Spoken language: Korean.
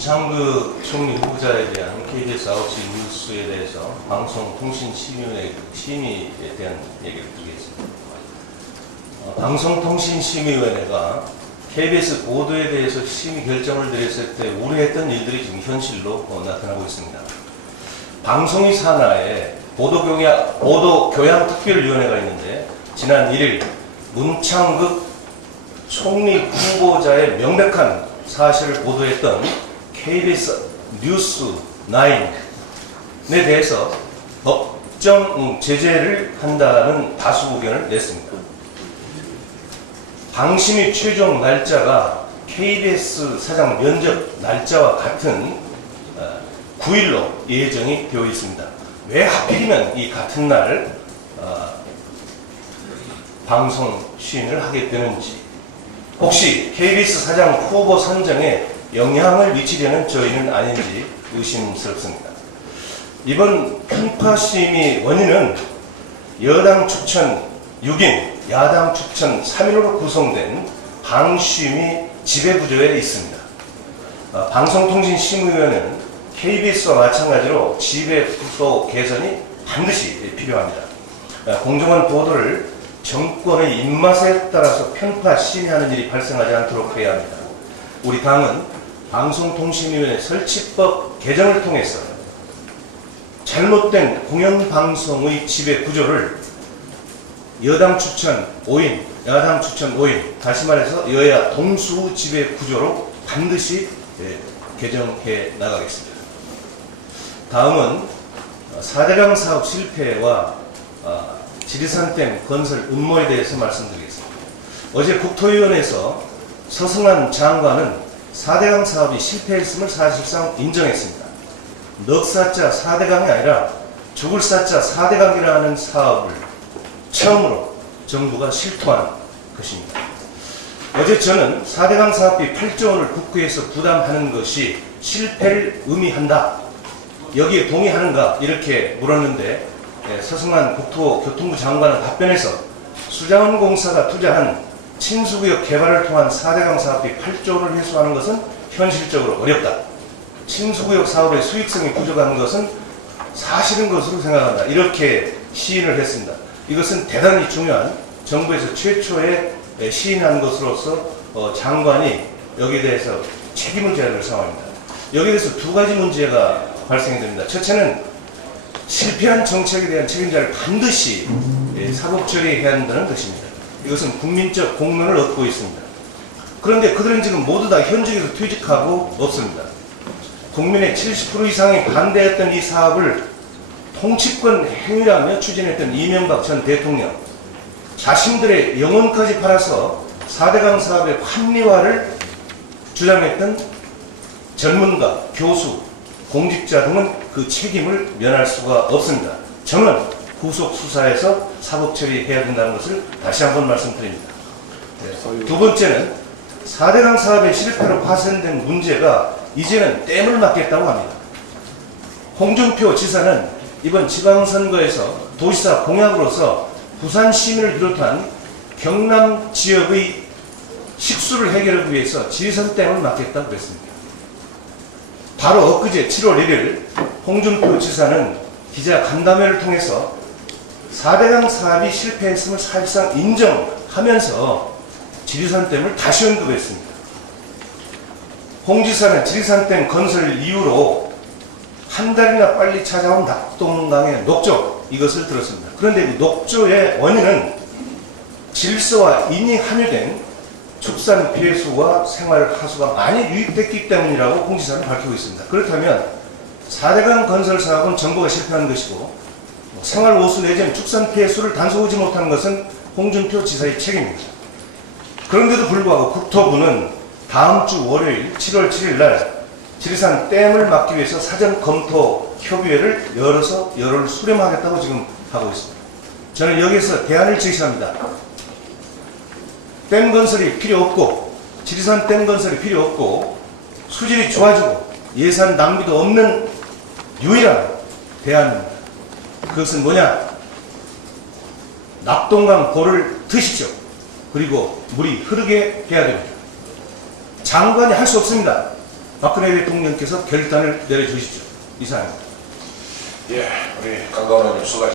문창극 총리 후보자에 대한 KBS 9시 뉴스에 대해서 방송통신심의회 심의에 대한 얘기를 드리겠습니다. 방송통신심의위원회가 KBS 보도에 대해서 심의 결정을 내렸을 때 우려했던 일들이 지금 현실로 나타나고 있습니다. 방송위 산하에 보도교양특별위원회가 있는데 지난 1일 문창극 총리 후보자의 명백한 사실을 보도했던 KBS 뉴스 9에 대해서 법정 제재를 한다는 다수 의견을 냈습니다. 방심위 최종 날짜가 KBS 사장 면접 날짜와 같은 9일로 예정이 되어 있습니다. 왜 하필이면 이 같은 날 방송 시인을 하게 되는지, 혹시 KBS 사장 후보 선정에 영향을 미치려는 저희는 아닌지 의심스럽습니다. 이번 편파심의 원인은 여당 추천 6인, 야당 추천 3인으로 구성된 방심위 지배구조에 있습니다. 방송통신심의위원회는 KBS와 마찬가지로 지배구조 개선이 반드시 필요합니다. 공정한 보도를 정권의 입맛에 따라서 편파 심의하는 일이 발생하지 않도록 해야 합니다. 우리 당은 방송통신위원회 설치법 개정을 통해서 잘못된 공영방송의 지배구조를 여당 추천 5인, 야당 추천 5인, 다시 말해서 여야 동수 지배구조로 반드시 개정해 나가겠습니다. 다음은 4대강 사업 실패와 지리산댐 건설 음모에 대해서 말씀드리겠습니다. 어제 국토위원회에서 서승환 장관은 4대강 사업이 실패했음을 사실상 인정했습니다. 넉사자 4대강이 아니라 죽을 사자 4대강이라는 사업을 처음으로 정부가 실토한 것입니다. 어제 저는 4대강 사업비 8조 원을 국회에서 부담하는 것이 실패를 의미한다, 여기에 동의하는가 이렇게 물었는데 서승환 국토교통부 장관은 답변에서 수자원공사가 투자한 친수구역 개발을 통한 4대강 사업비 8조 원을 회수하는 것은 현실적으로 어렵다. 친수구역 사업의 수익성이 부족한 것은 사실인 것으로 생각한다. 이렇게 시인을 했습니다. 이것은 대단히 중요한 정부에서 최초의 시인한 것으로서 장관이 여기에 대해서 책임을 져야 될 상황입니다. 여기에 대해서 두 가지 문제가 발생이 됩니다. 첫째는 실패한 정책에 대한 책임자를 반드시 사법 처리해야 한다는 것입니다. 이것은 국민적 공론을 얻고 있습니다. 그런데 그들은 지금 모두 다 현직에서 퇴직하고 없습니다. 국민의 70% 이상이 반대했던 이 사업을 통치권 행위라며 추진했던 이명박 전 대통령, 자신들의 영혼까지 팔아서 4대강 사업의 합리화를 주장했던 전문가, 교수, 공직자 등은 그 책임을 면할 수가 없습니다. 저는 구속 수사에서 사법 처리해야 된다는 것을 다시 한번 말씀드립니다. 두 번째는 4대강 사업의 실패로 파생된 문제가 이제는 댐을 막겠다고 합니다. 홍준표 지사는 이번 지방선거에서 도지사 공약으로서 부산 시민을 비롯한 경남 지역의 식수를 해결하기 위해서 지리산 댐을 막겠다고 그랬습니다. 바로 엊그제 7월 1일 홍준표 지사는 기자 간담회를 통해서 4대강 사업이 실패했음을 사실상 인정하면서 지리산댐을 다시 언급했습니다. 홍 지사는 지리산댐 건설 이후로 한 달이나 빨리 찾아온 낙동강의 녹조, 이것을 들었습니다. 그런데 그 녹조의 원인은 질소와 인이 함유된 축산 폐수와 생활 하수가 많이 유입됐기 때문이라고 홍 지사는 밝히고 있습니다. 그렇다면 4대강 건설 사업은 정부가 실패한 것이고 생활 오수 내지는 축산 폐수를 단속하지 못한 것은 홍준표 지사의 책임입니다. 그런데도 불구하고 국토부는 다음 주 월요일 7월 7일 날 지리산 댐을 막기 위해서 사전 검토 협의회를 열어서 열흘 수렴하겠다고 지금 하고 있습니다. 저는 여기에서 대안을 제시합니다. 댐 건설이 필요 없고, 지리산 댐 건설이 필요 없고, 수질이 좋아지고 예산 낭비도 없는 유일한 대안입니다. 그것은 뭐냐? 낙동강 보를 드십시오. 그리고 물이 흐르게 해야 됩니다. 장관이 할 수 없습니다. 박근혜 대통령께서 결단을 내려주십시오. 이상입니다. 예, 우리 강가원 의원님 수고하셨습니다.